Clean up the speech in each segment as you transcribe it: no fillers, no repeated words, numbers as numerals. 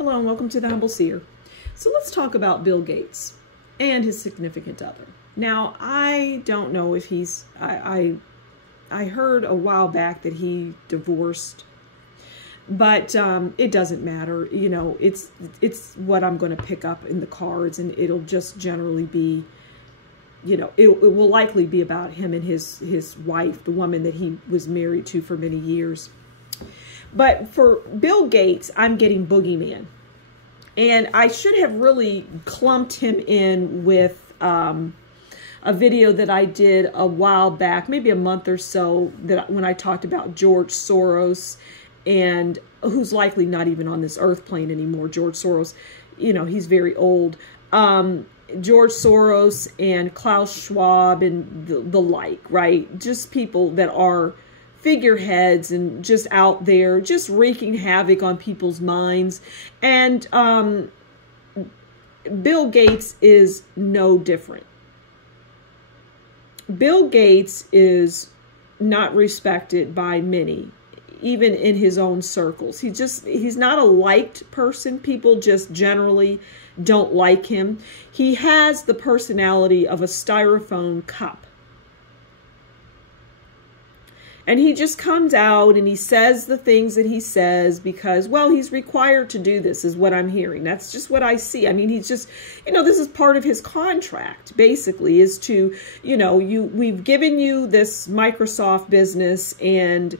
Hello and welcome to the Humble Seer. So let's talk about Bill Gates and his significant other. Now, I don't know if he's, I heard a while back that he divorced, but it doesn't matter. You know, it's what I'm going to pick up in the cards, and it'll just generally be, you know, it will likely be about him and his wife, the woman that he was married to for many years. But for Bill Gates, I'm getting boogeyman. And I should have really clumped him in with a video that I did a while back, maybe a month or so, that when I talked about George Soros, and who's likely not even on this earth plane anymore. George Soros, you know, he's very old. George Soros and Klaus Schwab and the like, right? Just people that are figureheads and just out there, just wreaking havoc on people's minds. And Bill Gates is no different. Bill Gates is not respected by many, even in his own circles. He's not a liked person. People just generally don't like him. He has the personality of a styrofoam cup. And he just comes out and he says the things that he says because, well, he's required to do this, is what I'm hearing. That's just what I see. I mean, he's just, you know, this is part of his contract, basically, is to, you know, we've given you this Microsoft business and,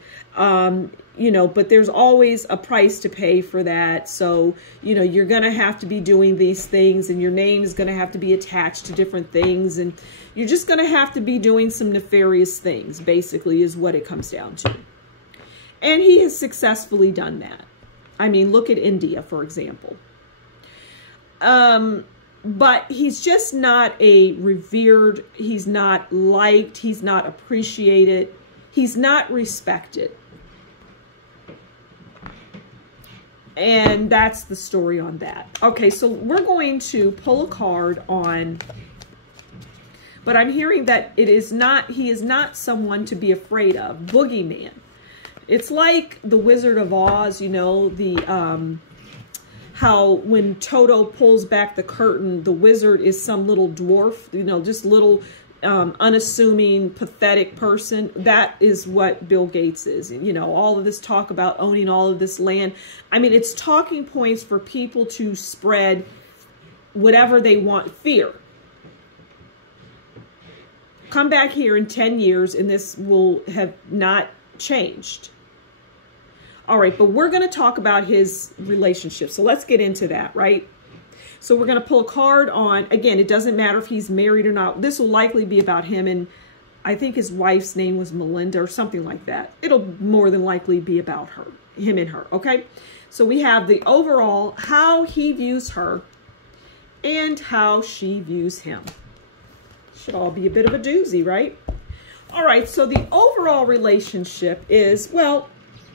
you know, but there's always a price to pay for that. So, you know, you're going to have to be doing these things and your name is going to have to be attached to different things. And you're just going to have to be doing some nefarious things, basically, is what it comes down to. And he has successfully done that. I mean, look at India, for example. But he's just not a revered, he's not liked, he's not appreciated, he's not respected. And that's the story on that. Okay, so we're going to pull a card on, but I'm hearing that he is not someone to be afraid of. Boogeyman. It's like the Wizard of Oz, you know, how when Toto pulls back the curtain, the wizard is some little dwarf, you know, just little unassuming, pathetic person. That is what Bill Gates is. You know, all of this talk about owning all of this land. I mean, it's talking points for people to spread whatever they want, fear. Come back here in 10 years and this will have not changed. All right, but we're going to talk about his relationship. So let's get into that, right? So we're going to pull a card on, again, it doesn't matter if he's married or not. This will likely be about him, and I think his wife's name was Melinda or something like that. It'll more than likely be about her, him and her, okay? So we have the overall, how he views her and how she views him. Should all be a bit of a doozy, right? All right, so the overall relationship is, well,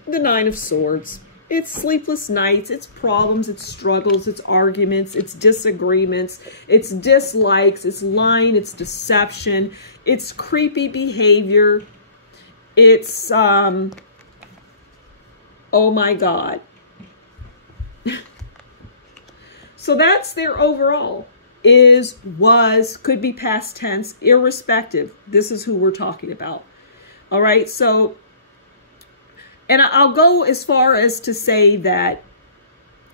the Nine of Swords. It's sleepless nights, it's problems, it's struggles, it's arguments, it's disagreements, it's dislikes, it's lying, it's deception, it's creepy behavior, it's, oh my God. So that's their overall. Is, was, could be past tense, irrespective. This is who we're talking about. All right, so, and I'll go as far as to say that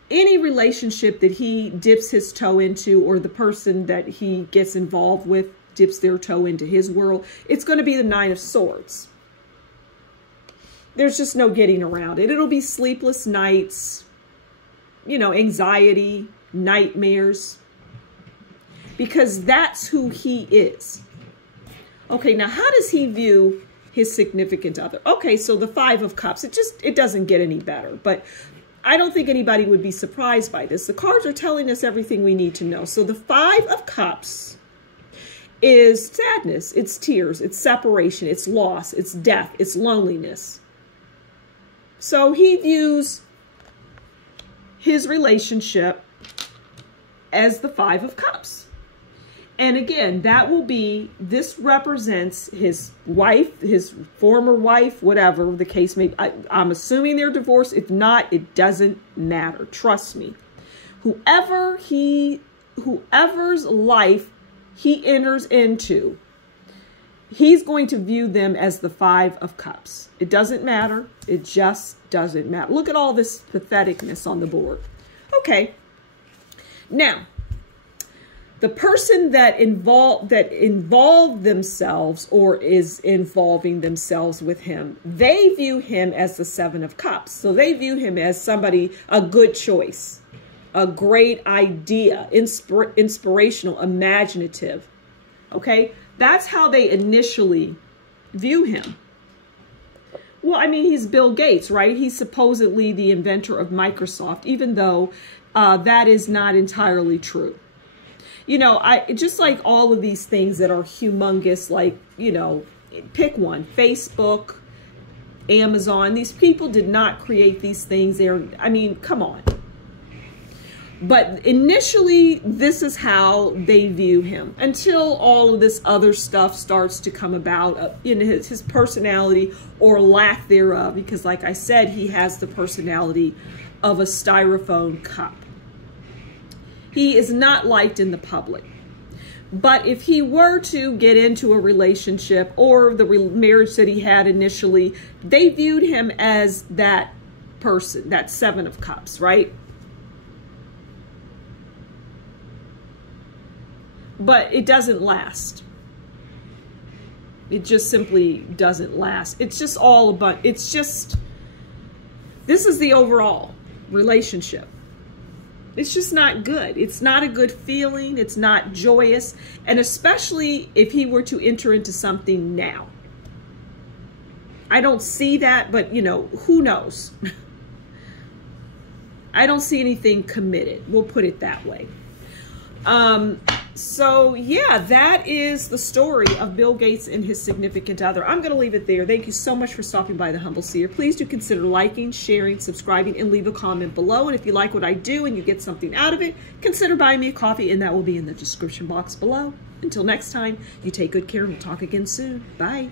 any relationship that he dips his toe into, or the person that he gets involved with dips their toe into his world, it's going to be the Nine of Swords. There's just no getting around it. It'll be sleepless nights, you know, anxiety, nightmares, because that's who he is. Okay, now how does he view his significant other? Okay, so the Five of Cups, it doesn't get any better, but I don't think anybody would be surprised by this. The cards are telling us everything we need to know. So the Five of Cups is sadness, it's tears, it's separation, it's loss, it's death, it's loneliness. So he views his relationship as the Five of Cups. And again, that will be, this represents his wife, his former wife, whatever the case may be. I'm assuming they're divorced. If not, it doesn't matter. Trust me. whoever's life he enters into, he's going to view them as the Five of Cups. It doesn't matter. It just doesn't matter. Look at all this patheticness on the board. Okay. Now, the person that involved themselves or is involving themselves with him, they view him as the Seven of Cups. So they view him as somebody, a good choice, a great idea, inspirational, imaginative. Okay? That's how they initially view him. Well, I mean, he's Bill Gates, right? He's supposedly the inventor of Microsoft, even though that is not entirely true. You know, just like all of these things that are humongous, like, you know, pick one, Facebook, Amazon. These people did not create these things. I mean, come on. But initially, this is how they view him until all of this other stuff starts to come about in his personality or lack thereof. Because like I said, he has the personality of a styrofoam cup. He is not liked in the public. But if he were to get into a relationship or the marriage that he had initially, they viewed him as that person, that Seven of Cups, right? But it doesn't last. It just simply doesn't last. It's just all about, it's just, this is the overall relationship. It's just not good. It's not a good feeling. It's not joyous. And especially if he were to enter into something now. I don't see that, but you know, who knows? I don't see anything committed. We'll put it that way. So yeah, that is the story of Bill Gates and his significant other. I'm going to leave it there. Thank you so much for stopping by the Humble Seer. Please do consider liking, sharing, subscribing, and leave a comment below. And if you like what I do and you get something out of it, consider buying me a coffee, and that will be in the description box below. Until next time, you take good care and we'll talk again soon. Bye.